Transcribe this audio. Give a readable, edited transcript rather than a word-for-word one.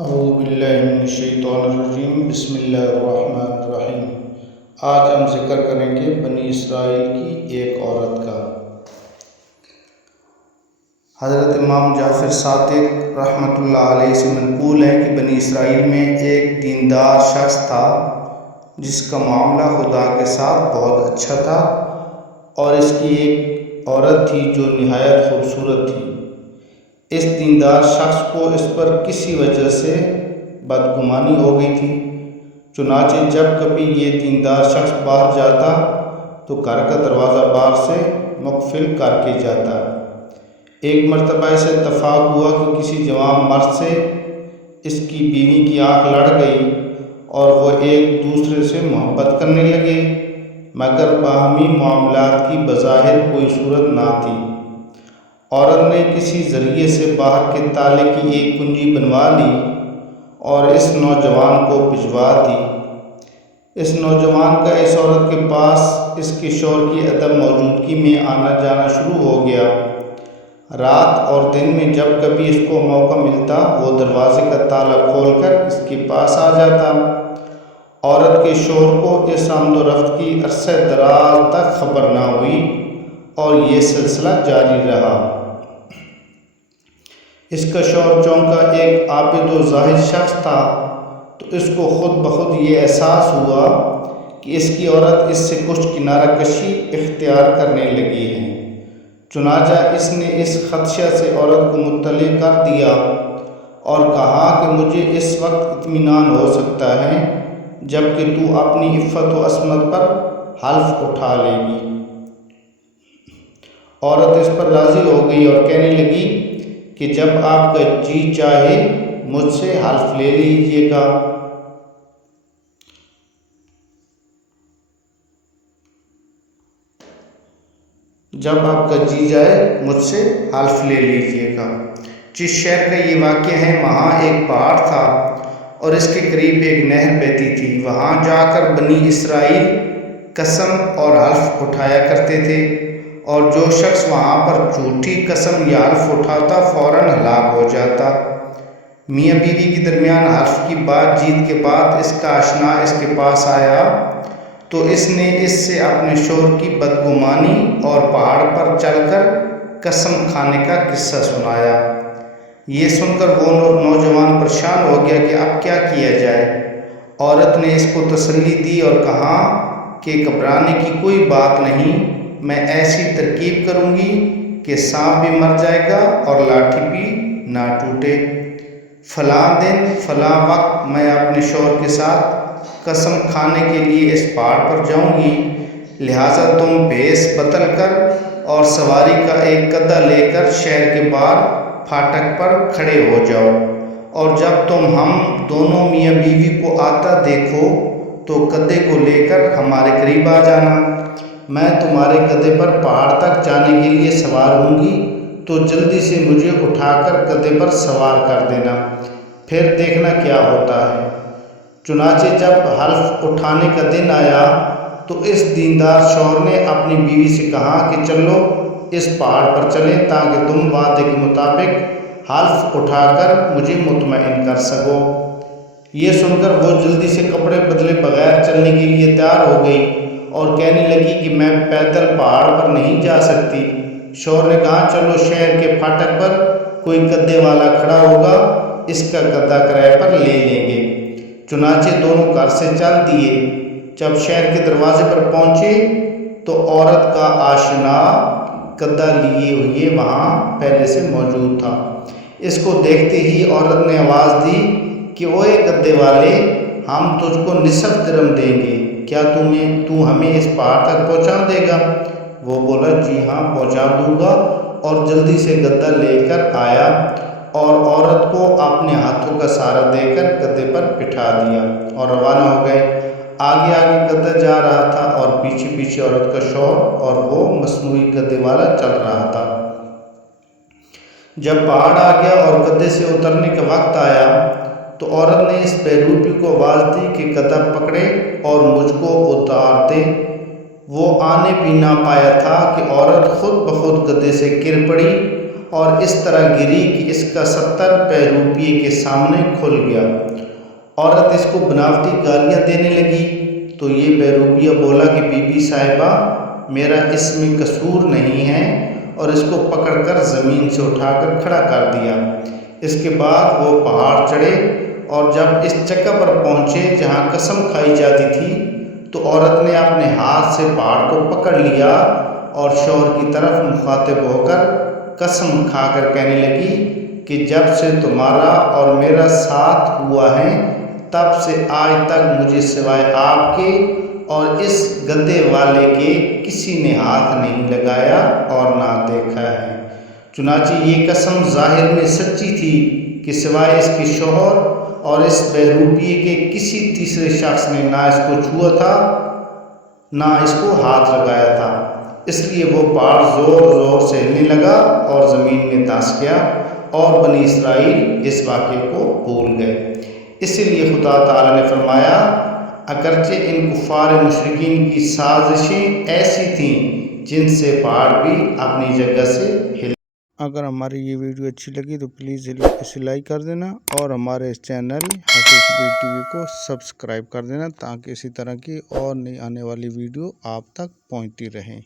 اعوذ باللہ من الشیطان الرجیم بسم اللہ الرحمن الرحیم۔ آج ہم ذکر کریں گے بنی اسرائیل کی ایک عورت کا۔ حضرت امام جعفر صادق رحمۃ اللہ علیہ سے منقول ہے کہ بنی اسرائیل میں ایک دیندار شخص تھا جس کا معاملہ خدا کے ساتھ بہت اچھا تھا، اور اس کی ایک عورت تھی جو نہایت خوبصورت تھی۔ اس دیندار شخص کو اس پر کسی وجہ سے بدگمانی ہو گئی تھی، چنانچہ جب کبھی یہ دیندار شخص باہر جاتا تو گھر کا دروازہ باہر سے مقفل کر کے جاتا۔ ایک مرتبہ ایسا اتفاق ہوا کہ کسی جوان مرد سے اس کی بیوی کی آنکھ لڑ گئی اور وہ ایک دوسرے سے محبت کرنے لگے، مگر باہمی معاملات کی بظاہر کوئی صورت نہ تھی۔ عورت نے کسی ذریعے سے باہر کے تالے کی ایک کنجی بنوا لی اور اس نوجوان کو بھجوا دی۔ اس نوجوان کا اس عورت کے پاس اس کے شوہر کی عدم موجودگی میں آنا جانا شروع ہو گیا۔ رات اور دن میں جب کبھی اس کو موقع ملتا وہ دروازے کا تالا کھول کر اس کے پاس آ جاتا۔ عورت کے شوہر کو اس آمد و رفت کی عرصہ دراز تک خبر نہ ہوئی اور یہ سلسلہ جاری رہا۔ اس کا شوہر چونکہ ایک عابد و زاہد شخص تھا تو اس کو خود بخود یہ احساس ہوا کہ اس کی عورت اس سے کچھ کنارہ کشی اختیار کرنے لگی ہے۔ چنانچہ اس نے اس خدشہ سے عورت کو مطلع کر دیا اور کہا کہ مجھے اس وقت اطمینان ہو سکتا ہے جب کہ تو اپنی عفت و عصمت پر حلف اٹھا لے گی۔ عورت اس پر راضی ہو گئی اور کہنے لگی کہ جب آپ کا جی چاہے مجھ سے حلف لے لیجیے گا۔ جب آپ کا جی جائے مجھ سے حلف لے لیجیے گا۔ جس شہر کا یہ واقعہ ہے وہاں ایک پہاڑ تھا اور اس کے قریب ایک نہر بہتی تھی۔ وہاں جا کر بنی اسرائیل قسم اور حلف اٹھایا کرتے تھے، اور جو شخص وہاں پر جھوٹی قسم یا حلف اٹھاتا فوراً ہلاک ہو جاتا۔ میاں بیوی کے درمیان حلف کی بات چیت کے بعد اس کا آشنا اس کے پاس آیا تو اس نے اس سے اپنے شوہر کی بدگمانی اور پہاڑ پر چل کر قسم کھانے کا قصہ سنایا۔ یہ سن کر وہ نوجوان پریشان ہو گیا کہ اب کیا کیا جائے۔ عورت نے اس کو تسلی دی اور کہا کہ گھبرانے کی کوئی بات نہیں، میں ایسی ترکیب کروں گی کہ سانپ بھی مر جائے گا اور لاٹھی بھی نہ ٹوٹے۔ فلاں دن فلاں وقت میں اپنے شوہر کے ساتھ قسم کھانے کے لیے اس پہاڑ پر جاؤں گی، لہٰذا تم بھیس بدل کر اور سواری کا ایک گدھا لے کر شہر کے باہر پھاٹک پر کھڑے ہو جاؤ، اور جب تم ہم دونوں میاں بیوی کو آتا دیکھو تو گدھے کو لے کر ہمارے قریب آ جانا۔ میں تمہارے گدھے پر پہاڑ تک جانے کے لیے سوار ہوں گی تو جلدی سے مجھے اٹھا کر گدھے پر سوار کر دینا، پھر دیکھنا کیا ہوتا ہے۔ چنانچہ جب حلف اٹھانے کا دن آیا تو اس دیندار شوہر نے اپنی بیوی سے کہا کہ چلو اس پہاڑ پر چلیں تاکہ تم وعدے کے مطابق حلف اٹھا کر مجھے مطمئن کر سکو۔ یہ سن کر وہ جلدی سے کپڑے بدلے بغیر چلنے کے لیے تیار ہو گئی اور کہنے لگی کہ میں پیدل پہاڑ پر نہیں جا سکتی۔ شوہر نے کہا چلو شہر کے پھاٹک پر کوئی گدھے والا کھڑا ہوگا، اس کا گدھا کرائے پر لے لیں گے۔ چنانچہ دونوں گھر سے چل دیے۔ جب شہر کے دروازے پر پہنچے تو عورت کا آشنا گدھا لیے ہوئے وہاں پہلے سے موجود تھا۔ اس کو دیکھتے ہی عورت نے آواز دی کہ اوئے گدھے والے، ہم تجھ کو نصف درہم دیں گے، کیا تو ہمیں اس پہاڑ تک پہنچا دے گا؟ وہ بولا جی ہاں پہنچا دوں گا، اور جلدی سے گدھا لے کر آیا اور عورت کو اپنے ہاتھوں کا سہارا دے کر گدھے پر بٹھا دیا اور روانہ ہو گئے۔ آگے آگے گدھا جا رہا تھا اور پیچھے پیچھے عورت کا شوہر اور وہ مصنوعی گدھے والا چل رہا تھا۔ جب پہاڑ آ گیا اور گدھے سے اترنے کا وقت آیا تو عورت نے اس بہروپی کو آواز دی کہ گدھا پکڑے اور مجھ کو اتار دے۔ وہ آنے بھی نہ پایا تھا کہ عورت خود بخود گدھے سے گر پڑی اور اس طرح گری کہ اس کا 70 پہ روپیے کے سامنے کھل گیا۔ عورت اس کو بناوٹی گالیاں دینے لگی تو یہ بے روپیہ بولا کہ بی بی صاحبہ میرا اس میں قصور نہیں ہے، اور اس کو پکڑ کر زمین سے اٹھا کر کھڑا کر دیا۔ اس کے بعد وہ پہاڑ چڑھے اور جب اس جگہ پر پہنچے جہاں قسم کھائی جاتی تھی تو عورت نے اپنے ہاتھ سے پہاڑ کو پکڑ لیا اور شوہر کی طرف مخاطب ہو کر قسم کھا کر کہنے لگی کہ جب سے تمہارا اور میرا ساتھ ہوا ہے تب سے آج تک مجھے سوائے آپ کے اور اس گدے والے کے کسی نے ہاتھ نہیں لگایا اور نہ دیکھا ہے۔ چنانچہ یہ قسم ظاہر میں سچی تھی کہ سوائے اس کے شوہر اور اس بے روپیے کے کسی تیسرے شخص نے نہ اس کو چھوا تھا نہ اس کو ہاتھ لگایا تھا۔ اس لیے وہ پہاڑ زور زور سے ہلنے لگا اور زمین میں دھنس گیا، اور بنی اسرائیل اس واقعے کو بھول گئے۔ اسی لیے خدا تعالیٰ نے فرمایا اگرچہ ان کفار مشرکین کی سازشیں ایسی تھیں جن سے پہاڑ بھی اپنی جگہ سے ہل۔ اگر ہماری یہ ویڈیو اچھی لگی تو پلیز اسے لائک کر دینا اور ہمارے چینل حافظ شبیر ٹی وی کو سبسکرائب کر دینا تاکہ اسی طرح کی اور نئی آنے والی ویڈیو آپ تک پہنچتی رہیں۔